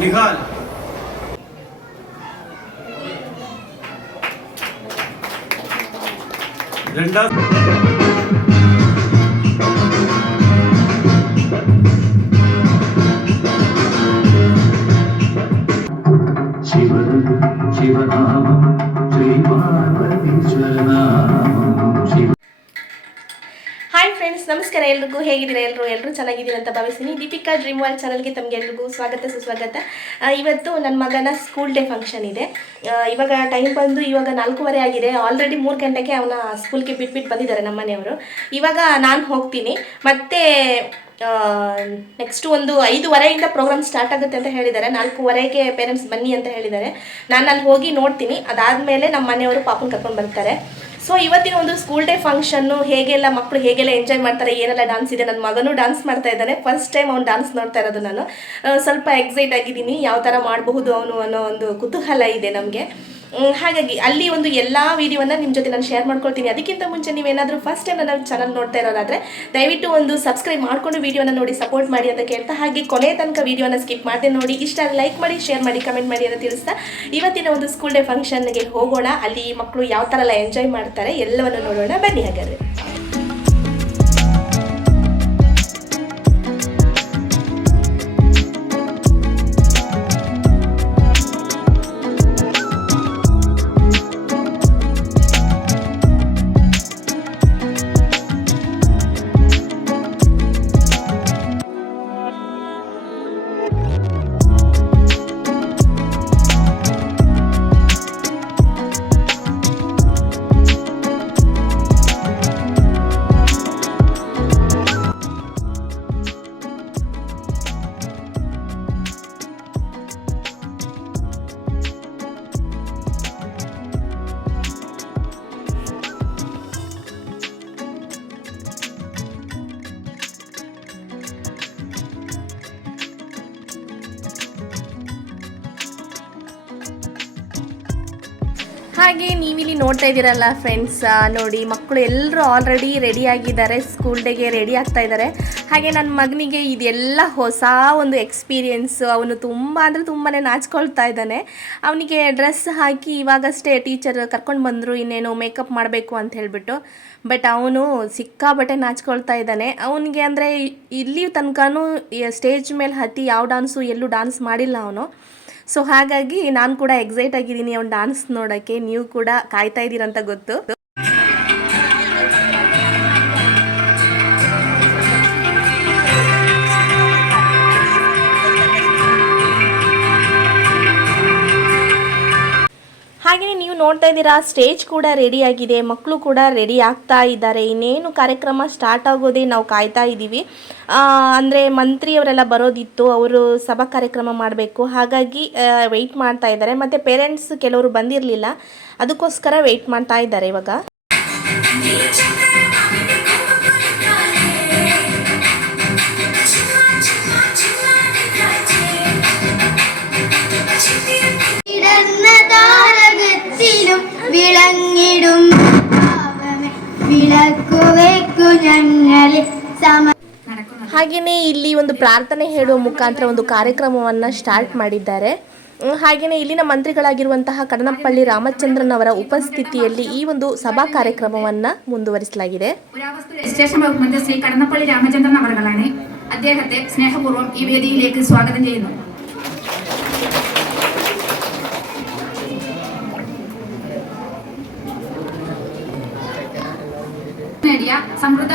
निहाल रंडा शिवनामं श्री पार्वतीश्वरनामं शिव ಹಾಯ್ ಫ್ರೆಂಡ್ಸ್, ನಮಸ್ಕಾರ. ಎಲ್ರಿಗೂ ಹೇಗಿದ್ದೀರಾ? ಎಲ್ಲರೂ ಚೆನ್ನಾಗಿದ್ದೀರಾ ಅಂತ ಭಾವಿಸ್ತೀನಿ. ದೀಪಿಕಾ ಡ್ರೀಮ್ ವರ್ಲ್ಡ್ ಚಾನಲ್ಗೆ ತಮಗೆಲ್ರಿಗೂ ಸ್ವಾಗತ ಸುಸ್ವಾಗತ. ಇವತ್ತು ನನ್ನ ಮಗನ ಸ್ಕೂಲ್ ಡೇ ಫಂಕ್ಷನ್ ಇದೆ. ಇವಾಗ ಟೈಮ್ ಬಂದು ಇವಾಗ 4:15 ಆಗಿದೆ. ಆಲ್ರೆಡಿ 3 ಗಂಟೆಗೆ ಅವನ ಸ್ಕೂಲ್ಗೆ ಬಿಟ್ಬಿಟ್ಟು ಬಂದಿದ್ದಾರೆ ನಮ್ಮ ಮನೆಯವರು. ಇವಾಗ ನಾನು ಹೋಗ್ತೀನಿ. ಮತ್ತು ನೆಕ್ಸ್ಟ್ ಒಂದು 5:15 ಪ್ರೋಗ್ರಾಮ್ ಸ್ಟಾರ್ಟ್ ಆಗುತ್ತೆ ಅಂತ ಹೇಳಿದ್ದಾರೆ. 4:15ಗೆ ಪೇರೆಂಟ್ಸ್ ಬನ್ನಿ ಅಂತ ಹೇಳಿದ್ದಾರೆ. ನಾನು ಅಲ್ಲಿ ಹೋಗಿ ನೋಡ್ತೀನಿ. ಅದಾದಮೇಲೆ ನಮ್ಮ ಮನೆಯವರು ಪಾಪನ ಕರ್ಕೊಂಡು ಬರ್ತಾರೆ. ಸೊ ಇವತ್ತಿನ ಒಂದು ಸ್ಕೂಲ್ ಡೇ ಫಂಕ್ಷನ್ನು ಹೇಗೆಲ್ಲ ಮಕ್ಕಳು ಹೇಗೆಲ್ಲ ಎಂಜಾಯ್ ಮಾಡ್ತಾರೆ, ಏನೆಲ್ಲ ಡಾನ್ಸ್ ಇದೆ. ನನ್ನ ಮಗನೂ ಡಾನ್ಸ್ ಮಾಡ್ತಾ ಇದ್ದಾನೆ. ಫಸ್ಟ್ ಟೈಮ್ ಅವ್ನು ಡಾನ್ಸ್ ನೋಡ್ತಾ ಇರೋದು ನಾನು. ಸ್ವಲ್ಪ ಎಕ್ಸೈಟ್ ಆಗಿದ್ದೀನಿ, ಯಾವ ಥರ ಮಾಡಬಹುದು ಅವನು ಅನ್ನೋ ಒಂದು ಕುತೂಹಲ ಇದೆ ನಮಗೆ. ಹಾಗಾಗಿ ಅಲ್ಲಿ ಒಂದು ಎಲ್ಲ ವೀಡಿಯೋವನ್ನು ನಿಮ್ಮ ಜೊತೆ ನಾನು ಶೇರ್ ಮಾಡ್ಕೊಳ್ತೀನಿ. ಅದಕ್ಕಿಂತ ಮುಂಚೆ ನೀವೇನಾದರೂ ಫಸ್ಟ್ ಟೈಮ್ ನನ್ನ ಚಾನಲ್ ನೋಡ್ತಾ ಇರೋದಾದರೆ ದಯವಿಟ್ಟು ಒಂದು ಸಬ್ಸ್ಕ್ರೈಬ್ ಮಾಡಿಕೊಂಡು ವೀಡಿಯೋನ ನೋಡಿ ಸಪೋರ್ಟ್ ಮಾಡಿ ಅಂತ ಕೇಳ್ತಾ, ಹಾಗೆ ಕೊನೆ ತನಕ ವೀಡಿಯೋನ ಸ್ಕಿಪ್ ಮಾಡದೆ ನೋಡಿ. ಇಷ್ಟ ಲೈಕ್ ಮಾಡಿ, ಶೇರ್ ಮಾಡಿ, ಕಮೆಂಟ್ ಮಾಡಿ ಅಂತ ತಿಳಿಸ್ತಾ ಇವತ್ತಿನ ಒಂದು ಸ್ಕೂಲ್ ಡೇ ಫಂಕ್ಷನ್ಗೆ ಹೋಗೋಣ. ಅಲ್ಲಿ ಮಕ್ಕಳು ಯಾವ ಥರ ಎಲ್ಲ ಎಂಜಾಯ್ ಮಾಡ್ತಾರೆ ಎಲ್ಲವನ್ನು ನೋಡೋಣ. ಬನ್ನಿ ಹಾಗಾದರೆ. ಹಾಗೆ ನೀವಿಲ್ಲಿ ನೋಡ್ತಾ ಇದ್ದೀರಲ್ಲ ಫ್ರೆಂಡ್ಸ್, ನೋಡಿ ಮಕ್ಕಳು ಎಲ್ಲರೂ ಆಲ್ರೆಡಿ ರೆಡಿ ಆಗಿದ್ದಾರೆ, ಸ್ಕೂಲ್ ಡೇಗೆ ರೆಡಿ ಆಗ್ತಾ ಇದ್ದಾರೆ. ಹಾಗೆ ನನ್ನ ಮಗನಿಗೆ ಇದೆಲ್ಲ ಹೊಸ ಒಂದು ಎಕ್ಸ್ಪೀರಿಯೆನ್ಸು. ಅವನು ತುಂಬ ಅಂದರೆ ತುಂಬಾ ನಾಚ್ಕೊಳ್ತಾ ಇದ್ದಾನೆ. ಅವನಿಗೆ ಡ್ರೆಸ್ ಹಾಕಿ ಇವಾಗಷ್ಟೇ ಟೀಚರ್ ಕರ್ಕೊಂಡು ಬಂದರು, ಇನ್ನೇನು ಮೇಕಪ್ ಮಾಡಬೇಕು ಅಂತ ಹೇಳಿಬಿಟ್ಟು. ಬಟ್ ಅವನು ಸಿಕ್ಕಾಬಟ್ಟೆ ನಾಚ್ಕೊಳ್ತಾ ಇದ್ದಾನೆ. ಅವನಿಗೆ ಅಂದರೆ ಇಲ್ಲಿ ತನಕನೂ ಸ್ಟೇಜ್ ಮೇಲೆ ಹತ್ತಿ ಯಾವ ಡಾನ್ಸು ಎಲ್ಲೂ ಡಾನ್ಸ್ ಮಾಡಿಲ್ಲ ಅವನು. ಸೊ ಹಾಗಾಗಿ ನಾನು ಕೂಡ ಎಕ್ಸೈಟ್ ಆಗಿದ್ದೀನಿ ಅವ್ನು ಡಾನ್ಸ್ ನೋಡೋಕ್ಕೆ. ನೀವು ಕೂಡ ಕಾಯ್ತಾ ಇದ್ದೀರಂತ ಗೊತ್ತು. ಹಾಗೆಯೇ ನೀವು ನೋಡ್ತಾ ಇದ್ದೀರಾ, ಸ್ಟೇಜ್ ಕೂಡ ರೆಡಿ ಆಗಿದೆ, ಮಕ್ಕಳು ಕೂಡ ರೆಡಿ ಆಗ್ತಾ ಇದ್ದಾರೆ. ಇನ್ನೇನು ಕಾರ್ಯಕ್ರಮ ಸ್ಟಾರ್ಟ್ ಆಗೋದೇ ನಾವು ಕಾಯ್ತಾ ಇದ್ದೀವಿ. ಅಂದರೆ ಮಂತ್ರಿಯವರೆಲ್ಲ ಬರೋದಿತ್ತು, ಅವರು ಸಭಾ ಕಾರ್ಯಕ್ರಮ ಮಾಡಬೇಕು. ಹಾಗಾಗಿ ವೆಯ್ಟ್ ಮಾಡ್ತಾ ಇದ್ದಾರೆ. ಮತ್ತು ಪೇರೆಂಟ್ಸ್ ಕೆಲವರು ಬಂದಿರಲಿಲ್ಲ, ಅದಕ್ಕೋಸ್ಕರ ವೆಯ್ಟ್ ಮಾಡ್ತಾ ಇದ್ದಾರೆ ಇವಾಗ. ಹಾಗೆಯೇ ಇಲ್ಲಿ ಒಂದು ಪ್ರಾರ್ಥನೆ ಹೇಳುವ ಮುಖಾಂತರ ಒಂದು ಕಾರ್ಯಕ್ರಮವನ್ನು ಸ್ಟಾರ್ಟ್ ಮಾಡಿದ್ದಾರೆ. ಹಾಗೆಯೇ ಇಲ್ಲಿನ ಮಂತ್ರಿಗಳಾಗಿರುವಂತಹ ಕಡನಪಳ್ಳಿ ರಾಮಚಂದ್ರನ್ ಅವರ ಉಪಸ್ಥಿತಿಯಲ್ಲಿ ಈ ಒಂದು ಸಭಾ ಕಾರ್ಯಕ್ರಮವನ್ನು ಮುಂದುವರಿಸಲಾಗಿದೆ. ശ്രീ കടന്നപ്പള്ളി രാമചന്ദ്രൻ അവர்களാണ്. അദ്ദേഹത്തെ സ്നേഹപൂർവ്വം ഈ വേദിയിലേക്ക് സ്വാഗതം ചെയ്യുന്നു. നേടിയ സമൃദ്ധ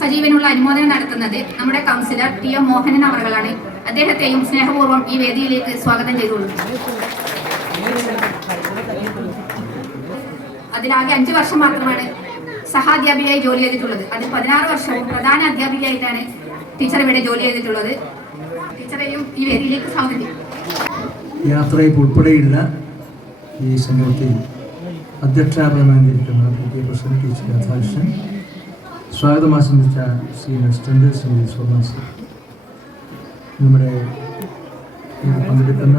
സജീവനുള്ള അനുമോദനം നടത്തുന്നത് നമ്മുടെ കൗൺസിലർ ടി.എം. മോഹനൻ അവர்களാണ്. അദ്ദേഹത്തെയും സ്നേഹപൂർവ്വം ഈ വേദിയിലേക്ക് സ്വാഗതം ചെയ്തുകൊള്ളുന്നു. അതിലാകെ 5 വർഷം മാത്രമാണ് സഹാധ്യാപികയായി ജോലി ചെയ്തിട്ടുള്ളത്. അതിൽ 16 വർഷവും പ്രധാന അധ്യാപികയായിട്ടാണ് ടീച്ചർ ഇവിടെ ജോലി ചെയ്തിട്ടുള്ളത്. ടീച്ചറെയും ഈ വേദിയിലേക്ക് സ്വാഗതം ചെയ്യും. യാത്രയിൽ ഉൾപ്പെടെയുള്ള ഈ സംഘത്തിൽ അധ്യക്ഷാപനമായിരിക്കുന്ന പ്രസിഡന്റ് ടീച്ചർ രാധാകൃഷ്ണൻ, സ്വാഗതം ആശംസിച്ച ശ്രീ അസിസ്റ്റന്റ് ശ്രീ സോമസ്, നമ്മുടെ പങ്കെടുക്കുന്ന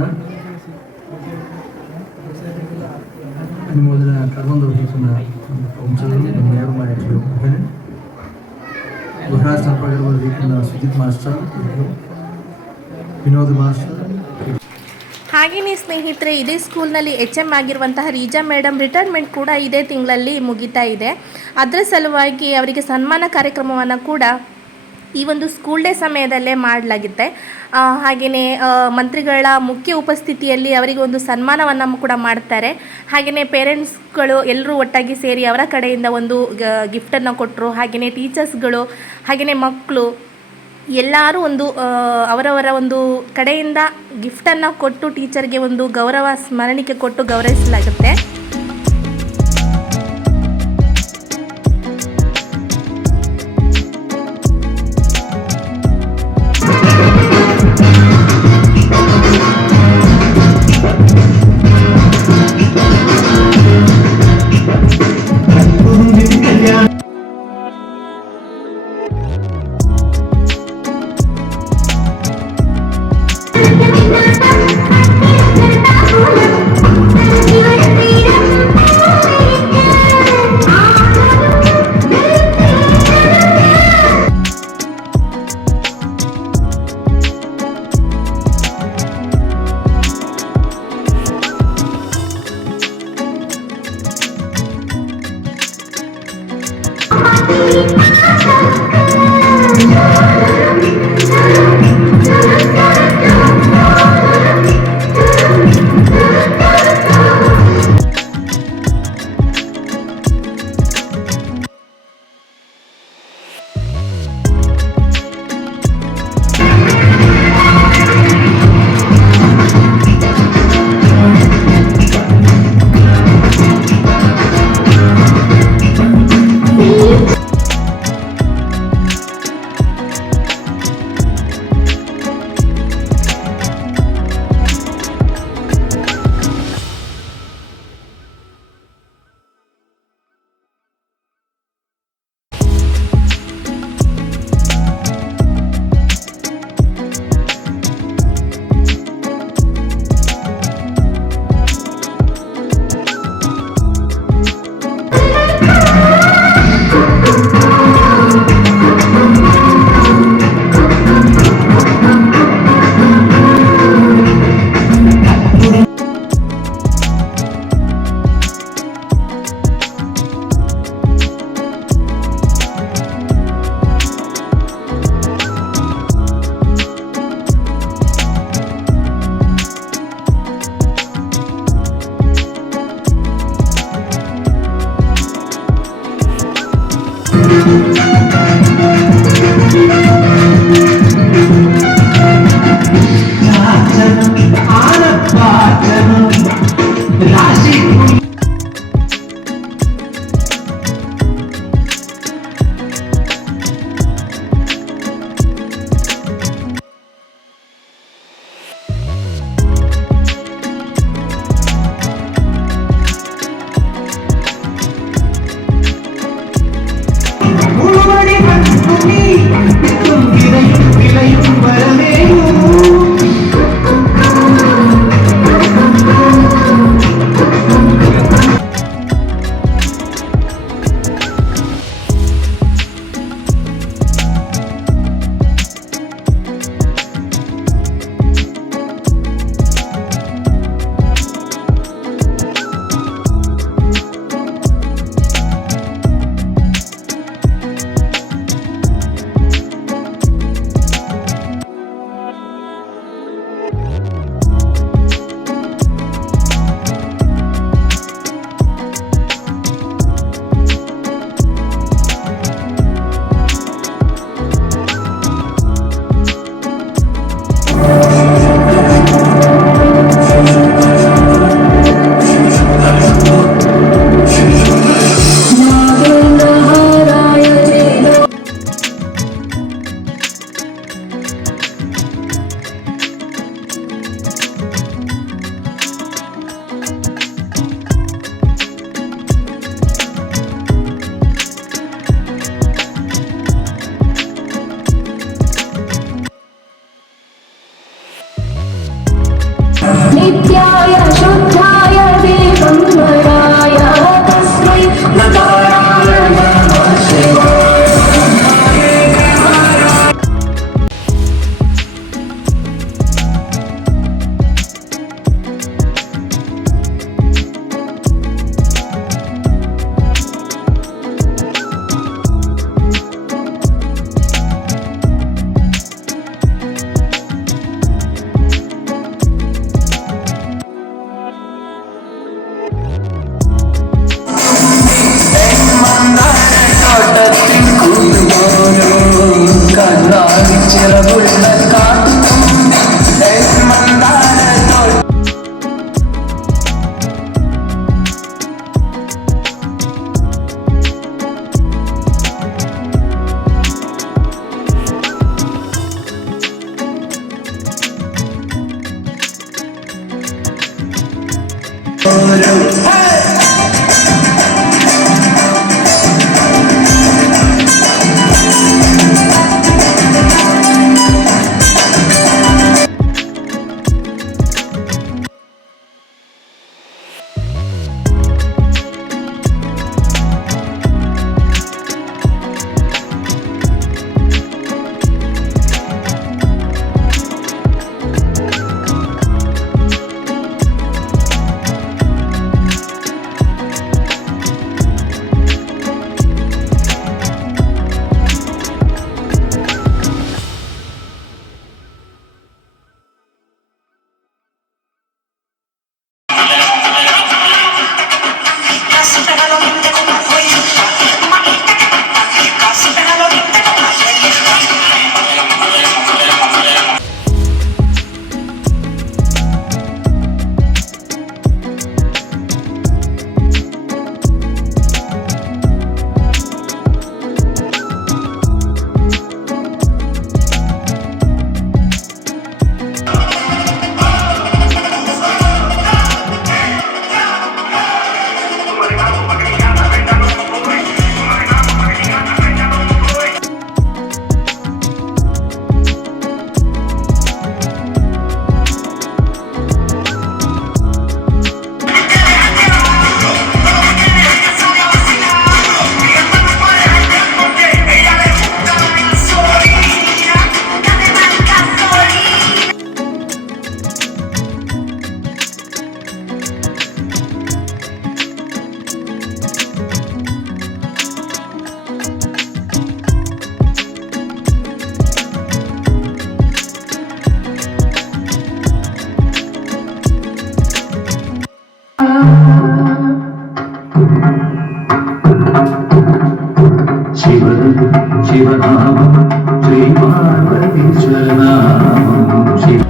അനുമോദന കർമ്മം നിർവഹിക്കുന്ന കൗൺസിലറും മേയറുമായ ശ്രീ മോഹനൻ, ഗുഹരാജ് സർപ്പകർ നിർവഹിക്കുന്ന സുജിത് മാസ്റ്റർ, വിനോദ് മാസ്റ്റർ, ಹಾಗೆಯೇ ಸ್ನೇಹಿತರೆ, ಇದೇ ಸ್ಕೂಲ್ನಲ್ಲಿ HM ಆಗಿರುವಂತಹ ರೀಜಾ ಮೇಡಮ್ ರಿಟೈರ್ಮೆಂಟ್ ಕೂಡ ಇದೇ ತಿಂಗಳಲ್ಲಿ ಮುಗಿತಾ ಇದೆ. ಅದರ ಸಲುವಾಗಿ ಅವರಿಗೆ ಸನ್ಮಾನ ಕಾರ್ಯಕ್ರಮವನ್ನು ಕೂಡ ಈ ಒಂದು ಸ್ಕೂಲ್ ಡೇ ಸಮಯದಲ್ಲೇ ಮಾಡಲಾಗುತ್ತೆ. ಹಾಗೆಯೇ ಮಂತ್ರಿಗಳ ಮುಖ್ಯ ಉಪಸ್ಥಿತಿಯಲ್ಲಿ ಅವರಿಗೆ ಒಂದು ಸನ್ಮಾನವನ್ನು ಕೂಡ ಮಾಡ್ತಾರೆ. ಹಾಗೆಯೇ ಪೇರೆಂಟ್ಸ್ಗಳು ಎಲ್ಲರೂ ಒಟ್ಟಾಗಿ ಸೇರಿ ಅವರ ಕಡೆಯಿಂದ ಒಂದು ಗಿಫ್ಟನ್ನು ಕೊಟ್ಟರು. ಹಾಗೆಯೇ ಟೀಚರ್ಸ್ಗಳು ಹಾಗೆಯೇ ಮಕ್ಕಳು ಎಲ್ಲರೂ ಒಂದು ಅವರವರ ಒಂದು ಕಡೆಯಿಂದ ಗಿಫ್ಟನ್ನು ಕೊಟ್ಟು ಟೀಚರ್ಗೆ ಒಂದು ಗೌರವ ಸ್ಮರಣಿಕೆ ಕೊಟ್ಟು ಗೌರವಿಸಲಾಗುತ್ತೆ. नित्याय शुद्धाय दिगम्बराय तस्मै नकाराय नमः शिवाय। ಶಿವನಾಮಂ ಶ್ರೀ ಪಾರ್ವತೀಶ್ವರ ನಾಮಂ ಶಿವ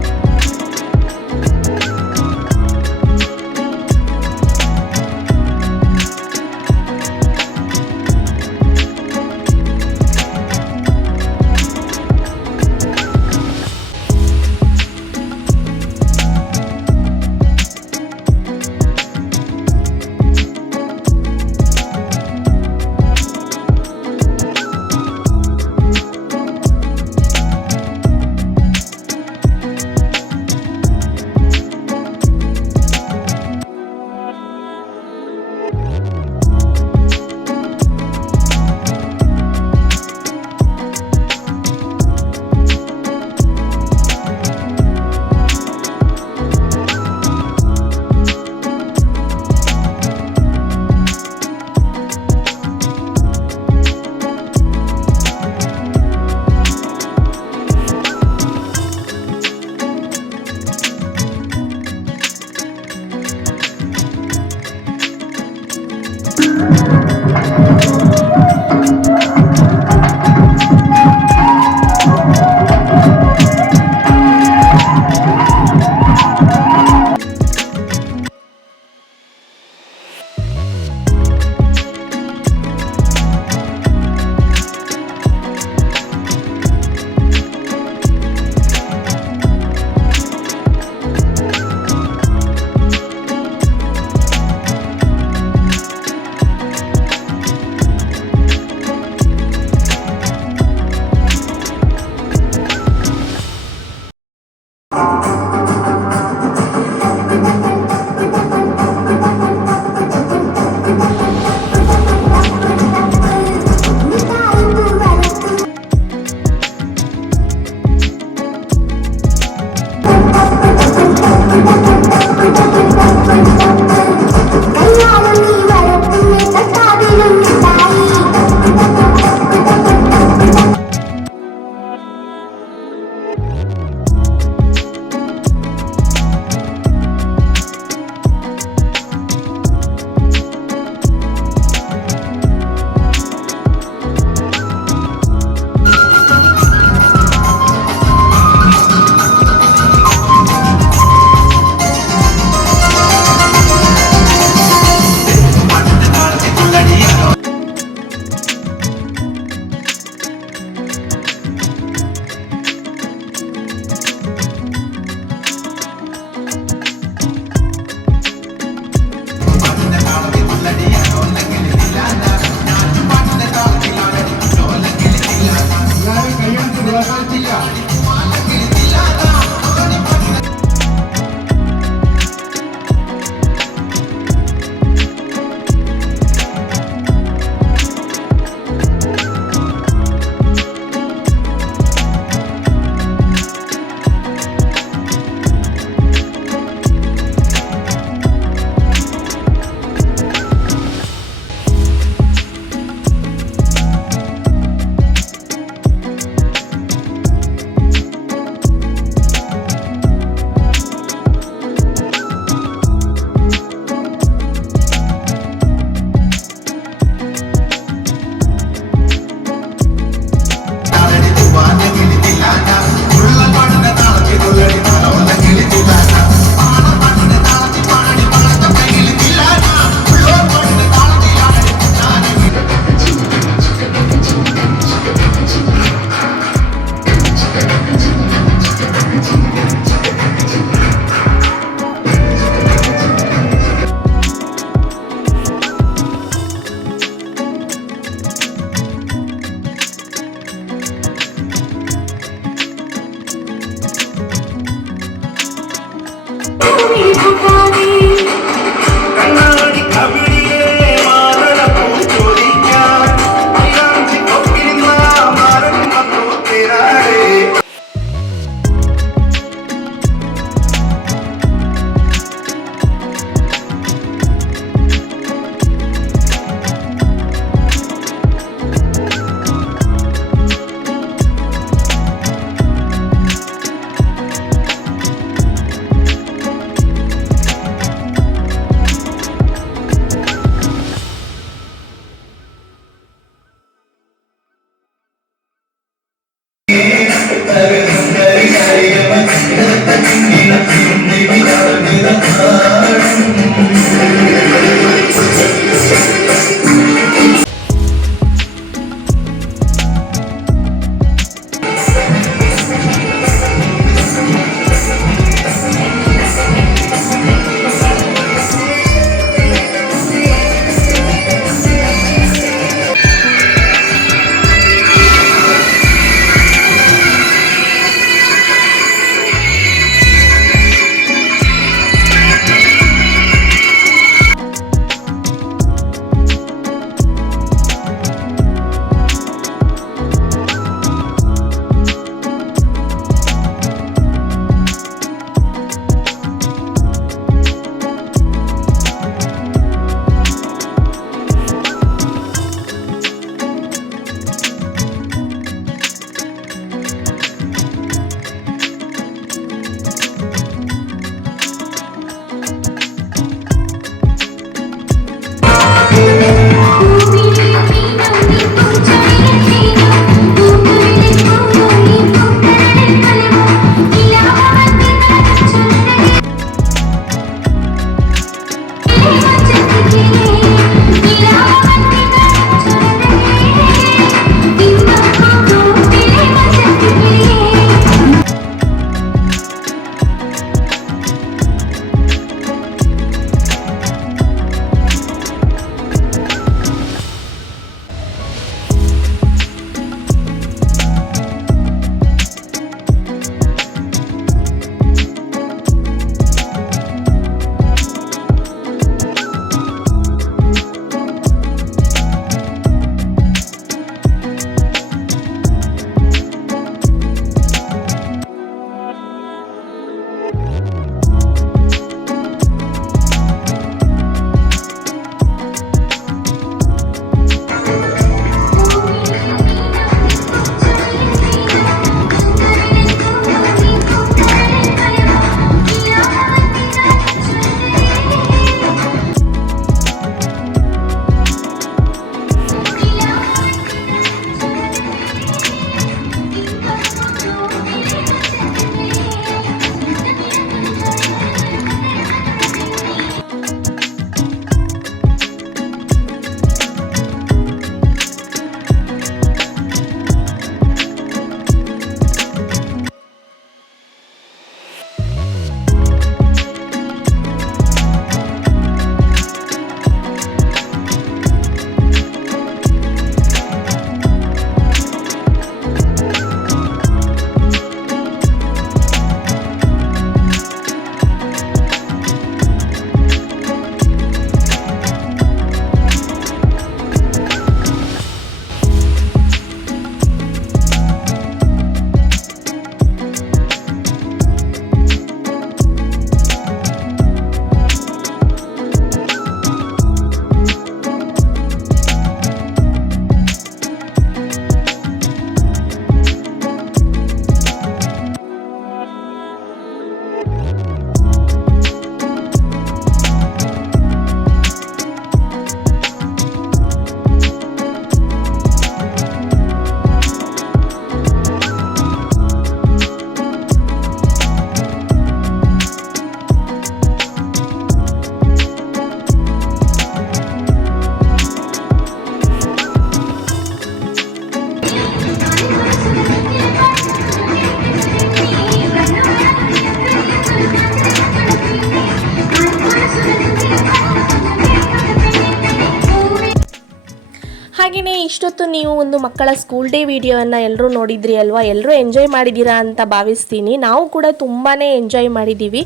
ಇಷ್ಟೊತ್ತು ನೀವು ಒಂದು ಮಕ್ಕಳ ಸ್ಕೂಲ್ ಡೇ ವಿಡಿಯೋವನ್ನು ಎಲ್ಲರೂ ನೋಡಿದ್ರಿ ಅಲ್ವಾ, ಎಲ್ಲರೂ ಎಂಜಾಯ್ ಮಾಡಿದ್ದೀರಾ ಅಂತ ಭಾವಿಸ್ತೀನಿ. ನಾವು ಕೂಡ ತುಂಬಾ ಎಂಜಾಯ್ ಮಾಡಿದ್ದೀವಿ.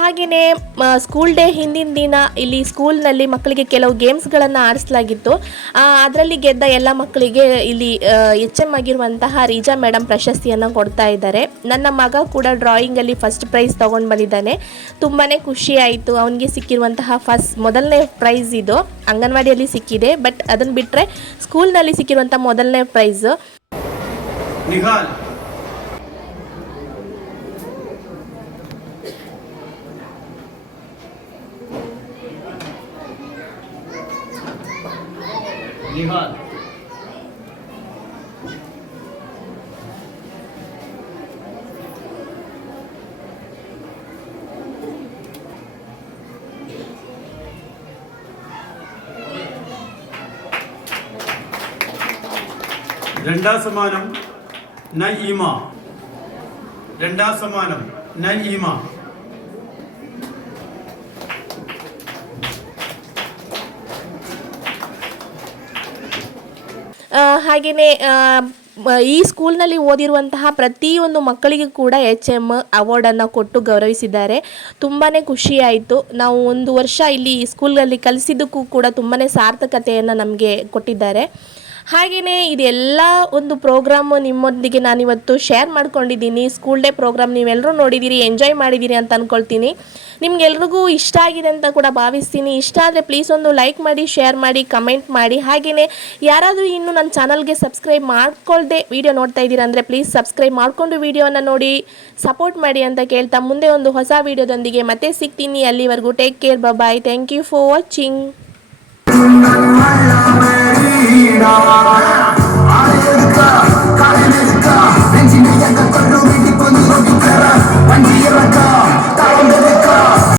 ಹಾಗೆಯೇ ಸ್ಕೂಲ್ ಡೇ ಹಿಂದಿನ ದಿನ ಇಲ್ಲಿ ಸ್ಕೂಲ್ನಲ್ಲಿ ಮಕ್ಕಳಿಗೆ ಕೆಲವು ಗೇಮ್ಸ್ಗಳನ್ನು ಆಡಿಸಲಾಗಿತ್ತು. ಅದರಲ್ಲಿ ಗೆದ್ದ ಎಲ್ಲ ಮಕ್ಕಳಿಗೆ ಇಲ್ಲಿ HM ಆಗಿರುವಂತಹ ರೀಜಾ ಮೇಡಮ್ ಪ್ರಶಸ್ತಿಯನ್ನು ಕೊಡ್ತಾ ಇದ್ದಾರೆ. ನನ್ನ ಮಗ ಕೂಡ ಡ್ರಾಯಿಂಗಲ್ಲಿ ಫಸ್ಟ್ ಪ್ರೈಸ್ ತೊಗೊಂಡು ಬಂದಿದ್ದಾನೆ. ತುಂಬಾ ಖುಷಿ ಆಯಿತು. ಅವನಿಗೆ ಸಿಕ್ಕಿರುವಂತಹ ಮೊದಲನೇ ಪ್ರೈಸ್ ಇದು ಅಂಗನವಾಡಿಯಲ್ಲಿ ಸಿಕ್ಕಿದೆ, ಬಟ್ ಅದನ್ನು ಬಿಟ್ಟರೆ ಸ್ಕೂಲ್ನಲ್ಲಿ ಸಿಕ್ಕಿರುವಂಥ ಮೊದಲನೇ ಪ್ರೈಸ್. निहाल निहाल രണ്ടാം സമ്മാനം നഈമ. രണ്ടാം സമ്മാനം നഈമ. ಹಾಗೆಯೇ ಈ ಸ್ಕೂಲ್ನಲ್ಲಿ ಓದಿರುವಂತಹ ಪ್ರತಿಯೊಂದು ಮಕ್ಕಳಿಗೂ ಕೂಡ HM ಅವಾರ್ಡನ್ನು ಕೊಟ್ಟು ಗೌರವಿಸಿದ್ದಾರೆ. ತುಂಬಾ ಖುಷಿಯಾಯಿತು. ನಾವು ಒಂದು ವರ್ಷ ಇಲ್ಲಿ ಸ್ಕೂಲಲ್ಲಿ ಕಲಿಸಿದ್ದಕ್ಕೂ ಕೂಡ ತುಂಬಾ ಸಾರ್ಥಕತೆಯನ್ನು ನಮಗೆ ಕೊಟ್ಟಿದ್ದಾರೆ. ಹಾಗೆಯೇ ಇದೆಲ್ಲ ಒಂದು ಪ್ರೋಗ್ರಾಮು ನಿಮ್ಮೊಂದಿಗೆ ನಾನಿವತ್ತು ಶೇರ್ ಮಾಡ್ಕೊಂಡಿದ್ದೀನಿ. ಸ್ಕೂಲ್ ಡೇ ಪ್ರೋಗ್ರಾಮ್ ನೀವೆಲ್ಲರೂ ನೋಡಿದ್ದೀರಿ, ಎಂಜಾಯ್ ಮಾಡಿದ್ದೀರಿ ಅಂತ ಅಂದ್ಕೊಳ್ತೀನಿ. ನಿಮ್ಗೆಲ್ರಿಗೂ ಇಷ್ಟ ಆಗಿದೆ ಅಂತ ಕೂಡ ಭಾವಿಸ್ತೀನಿ. ಇಷ್ಟ ಆದರೆ ಪ್ಲೀಸ್ ಒಂದು ಲೈಕ್ ಮಾಡಿ, ಶೇರ್ ಮಾಡಿ, ಕಮೆಂಟ್ ಮಾಡಿ. ಹಾಗೆಯೇ ಯಾರಾದರೂ ಇನ್ನೂ ನನ್ನ ಚಾನಲ್ಗೆ ಸಬ್ಸ್ಕ್ರೈಬ್ ಮಾಡ್ಕೊಳ್ದೆ ವಿಡಿಯೋ ನೋಡ್ತಾ ಇದ್ದೀರಾ ಅಂದರೆ ಪ್ಲೀಸ್ ಸಬ್ಸ್ಕ್ರೈಬ್ ಮಾಡಿಕೊಂಡು ವಿಡಿಯೋನ ನೋಡಿ ಸಪೋರ್ಟ್ ಮಾಡಿ ಅಂತ ಕೇಳ್ತಾ ಮುಂದೆ ಒಂದು ಹೊಸ ವಿಡಿಯೋದೊಂದಿಗೆ ಮತ್ತೆ ಸಿಗ್ತೀನಿ. ಅಲ್ಲಿವರೆಗೂ take care, bye. Thank you for watching.